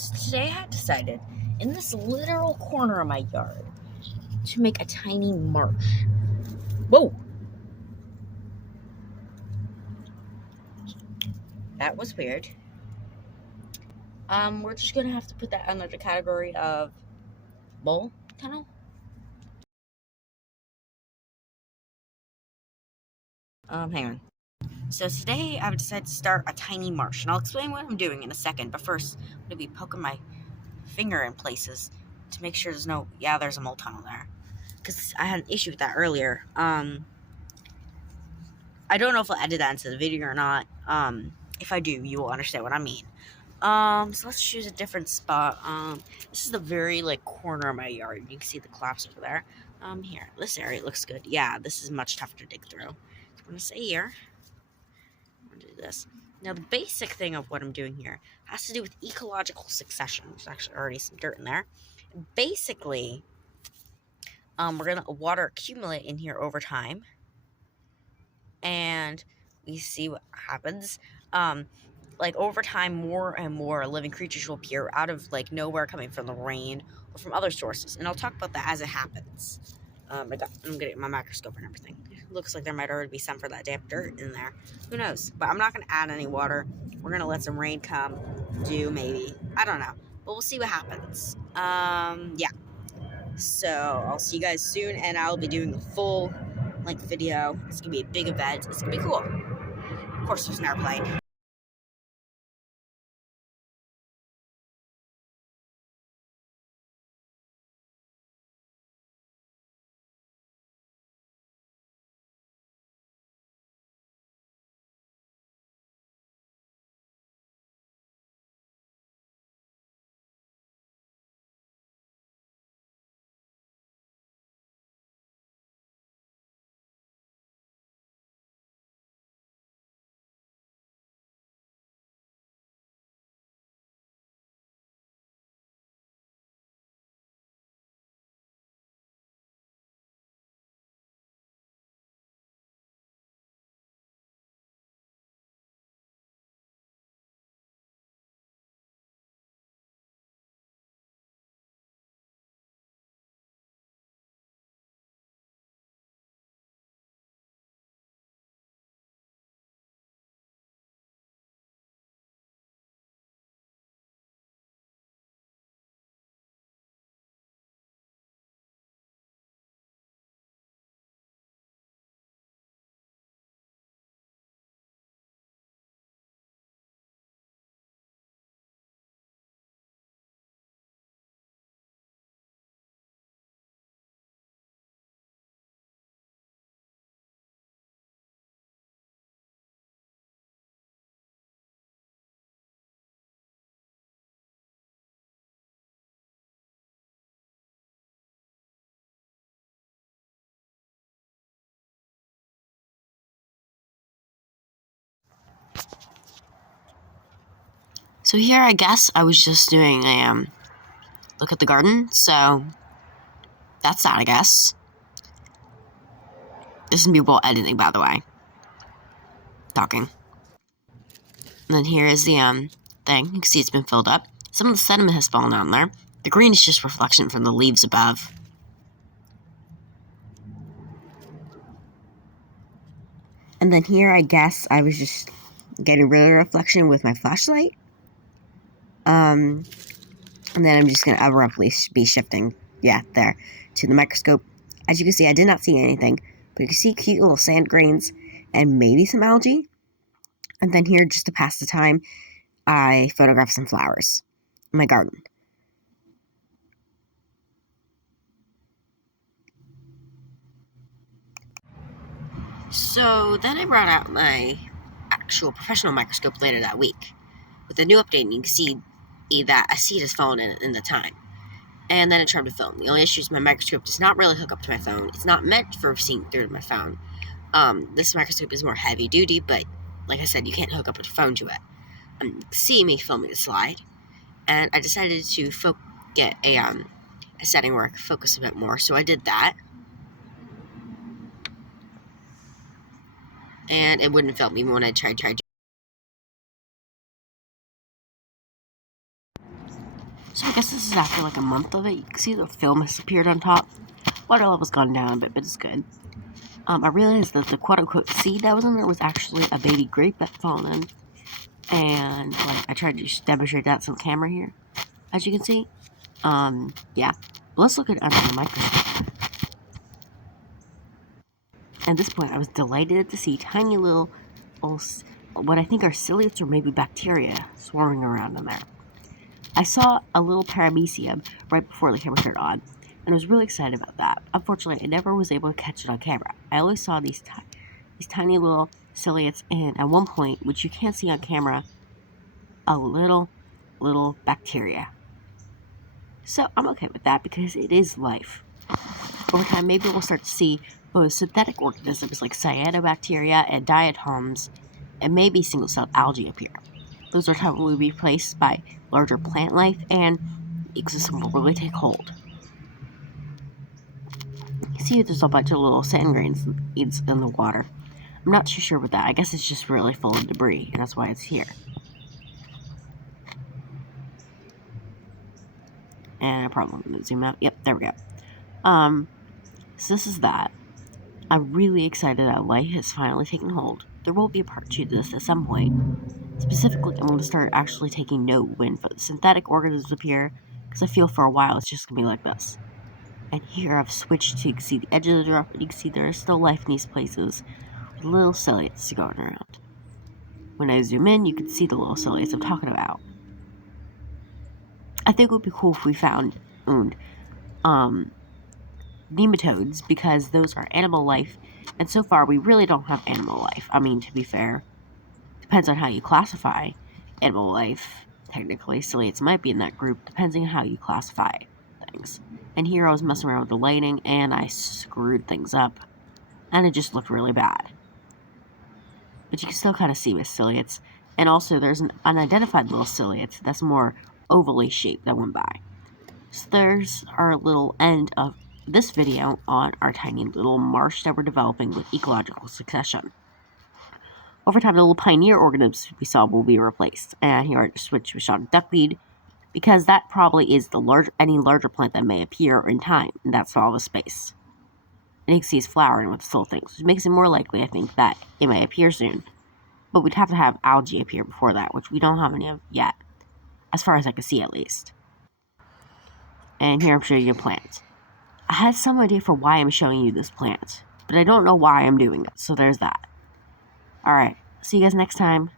So today I decided, in this literal corner of my yard, to make a tiny marsh. Whoa! That was weird. We're just gonna have to put that under the category of bowl tunnel. Hang on. So today I've decided to start a tiny marsh, and I'll explain what I'm doing in a second. But first, I'm gonna be poking my finger in places to make sure there's no. Yeah, there's a mole tunnel there, because I had an issue with that earlier. I don't know if I'll edit that into the video or not. If I do, you will understand what I mean. So let's choose a different spot. This is the very, corner of my yard. You can see the collapse over there. Here. This area looks good. Yeah, this is much tougher to dig through. So I'm gonna say here. I'm gonna do this. Now, the basic thing of what I'm doing here has to do with ecological succession. There's actually already some dirt in there. Basically, we're gonna water accumulate in here over time, and we see what happens. Over time, more and more living creatures will appear out of nowhere, coming from the rain or from other sources, and I'll talk about that as it happens. I'm getting my microscope and everything. It looks like there might already be some for that damp dirt in there. Who knows? But I'm not going to add any water. We're going to let some rain come. Maybe. I don't know. But we'll see what happens. Yeah. So I'll see you guys soon, and I'll be doing a full length video. It's going to be a big event. It's going to be cool. Of course, there's an airplane. So here, I guess I was just doing a look at the garden. So that's that, I guess. This is gonna be well editing, by the way. Talking. And then here is the thing. You can see it's been filled up. Some of the sediment has fallen on there. The green is just reflection from the leaves above. And then here, I guess I was just getting rid of the reflection with my flashlight. And then I'm just going to abruptly be shifting, there, to the microscope. As you can see, I did not see anything, but you can see cute little sand grains and maybe some algae. And then here, just to pass the time, I photographed some flowers in my garden. So then I brought out my actual professional microscope later that week. With a new update, you can see that a seed has fallen in the time. And then it tried to film. The only issue is my microscope does not really hook up to my phone. It's not meant for seeing through my phone. This microscope is more heavy duty, but like I said, you can't hook up a phone to it. See me filming the slide, and I decided to get a setting where I could focus a bit more. So I did that, and it wouldn't film even when I tried to. So I guess this is after like a month of it. You can see the film has appeared on top. Water level's gone down a bit, but it's good. I realized that the quote-unquote seed that was in there was actually a baby grape that fallen in. And like I tried to just demonstrate that on camera here, as you can see. Yeah. But let's look at it under the microscope. At this point, I was delighted to see tiny little what I think are cilliates or maybe bacteria swarming around in there. I saw a little paramecium right before the camera turned on, and I was really excited about that. Unfortunately, I never was able to catch it on camera. I only saw these tiny little cilliates, and at one point, which you can't see on camera, a little bacteria. So I'm okay with that because it is life. Over time, maybe we'll start to see both synthetic organisms like cyanobacteria and diatoms, and maybe single-celled algae appear. Those are probably replaced by larger plant life, and the ecosystem will really take hold. You see there's a bunch of little sand grains in the water. I'm not too sure about that. I guess it's just really full of debris, and that's why it's here. And I probably want to zoom out. Yep, there we go. So this is that. I'm really excited that life has finally taken hold. There will be a part 2 to this at some point. Specifically, I'm going to start actually taking note when synthetic organisms appear, because I feel for a while it's just going to be like this. And here I've switched to, you can see the edge of the drop, and you can see there is still life in these places, with little cilliates going around. When I zoom in, you can see the little cilliates I'm talking about. I think it would be cool if we found nematodes, because those are animal life, and so far we really don't have animal life. I mean, to be fair, depends on how you classify animal life. Technically, cilliates might be in that group, depending on how you classify things. And here I was messing around with the lighting, and I screwed things up, and it just looked really bad. But you can still kind of see with cilliates, and also there's an unidentified little cilliate that's more ovally shaped that went by. So there's our little end of this video on our tiny little marsh that we're developing with ecological succession. Over time, the little pioneer organisms we saw will be replaced. And here I just switched to shot duckweed, because that probably is any larger plant that may appear in time, and that's all the space. And you can see it's flowering with little things, which makes it more likely, I think, that it may appear soon. But we'd have to have algae appear before that, which we don't have any of yet, as far as I can see at least. And here I'm showing you plants. I had some idea for why I'm showing you this plant, but I don't know why I'm doing it, so there's that. Alright, see you guys next time.